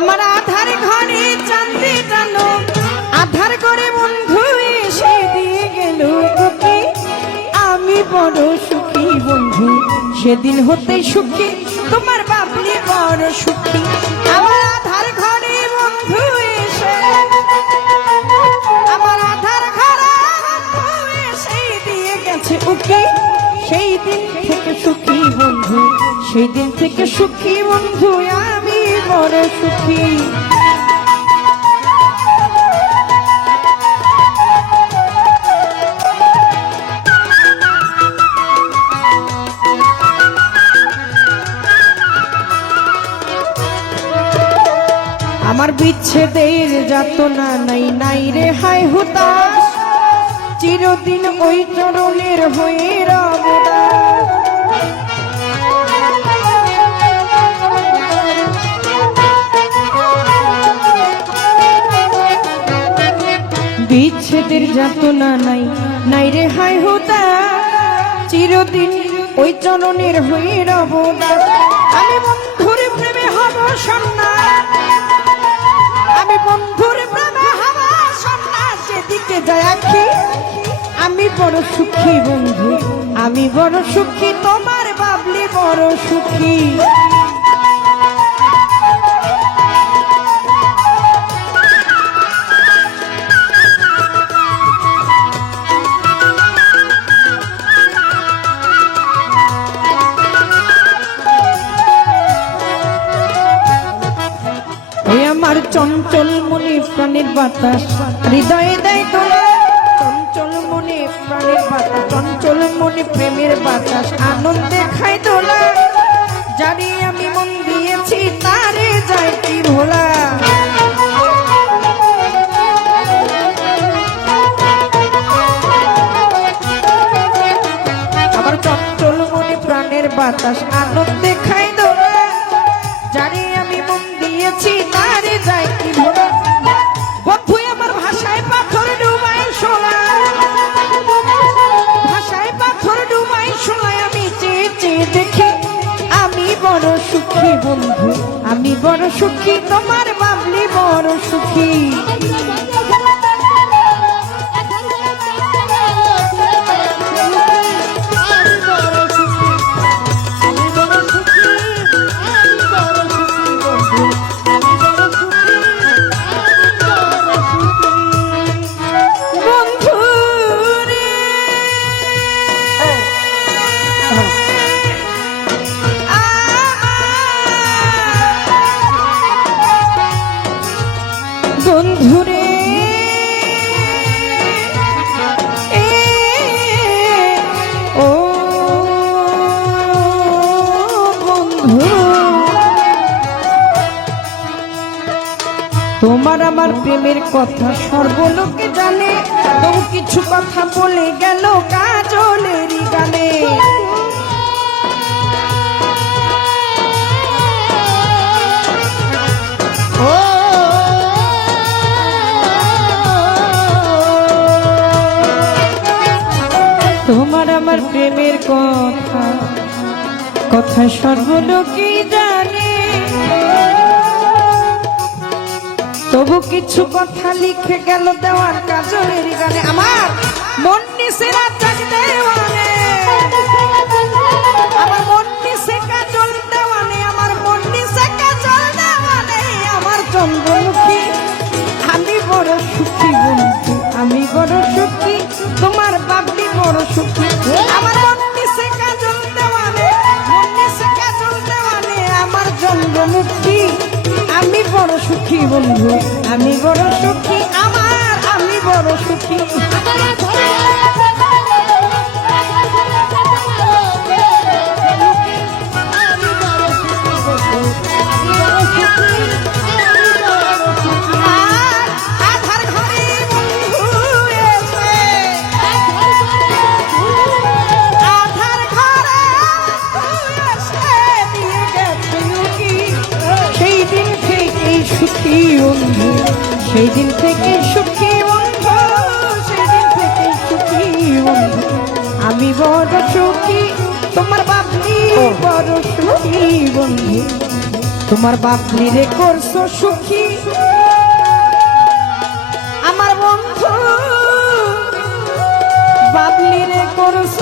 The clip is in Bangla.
আমার আধার ঘরে চান্দি জানো আধার করে বন্ধু এসে দিয়ে গেল তোকে। আমি বড় সুখী বন্ধু, সেদিন হতে সুখী, তোমার বাবলি বড় সুখী। আমার আধার ঘরে বন্ধু এসে, আমার আধার ঘরে বন্ধু এসে দিয়ে গেছে ওকে। সেই দিন থেকে সুখী বন্ধু, সেই দিন থেকে সুখী বন্ধু আমি। বড় সুখী। আমার বিচ্ছেদের যাতনা নাই নাই রে, হায় হুতাশ। চিরদিন ওই চরণের হয়ে রবদাস বিচ্ছেদের যাতনা নাই। নাই রে হায় হুতা, চিরদিন ওই চরণের হয়ে রবদাস আমি বন্ধুর প্রেমে হব আমি বন্ধুর প্রেমে হওয়া সন্ন্যাস। যেদিকে যায় আমি বড় সুখী বন্ধু। আমি বড় সুখী, তোমার বাবলি বড় সুখী। চঞ্চল মনে প্রাণের বাতাস, হৃদয়ে দেয় তোলা। চঞ্চল মনে প্রাণের বাতাস, চঞ্চল মনে প্রেমের বাতাস, আনন্দে খাই তোলা জানি আমি মন দিয়েছি, তারে যায় কি ভোলা। আমার চঞ্চল মনে প্রাণের বাতাস, আনন্দে খাই দোলা জানি আমি মন দিয়েছি তারে যাই কি ভোলা আমার ভাষায় পাথর ডুবাই শোলা ভাষায় পাথর ডুবাই শোলায় আমি চেয়ে চেয়ে দেখি, আমি বড় সুখী বন্ধু, আমি বড় সুখী, তোমার বাবলি বড় সুখী। প্রেমের কথা সর্বলোকে জানে, তবু কিছু কথা বলে গেল কাজলেরই গানে। তোমার আমার প্রেমের কথা কথা সর্বলোকে তবু কিছু কথা লিখে গেল দেওয়ার কাজলের গানে। আমার মন দেওয়ানে। আমার আমার আমি বড় সুখী আমি বড় সুখী। তোমার বাবলি বড় সুখী। সুখী বন্ধু। আমি বড় সুখী আমার আমি বড় সুখী। বন্ধু সেই দিন থেকে সুখী বন্ধু সেই দিন থেকে সুখী বন্ধু। আমি বড় সুখী তোমার বাবলি বড় সুখী বন্ধু। তোমার বাপনি রে করছ সুখী। আমার বন্ধু বাবলি রে করছ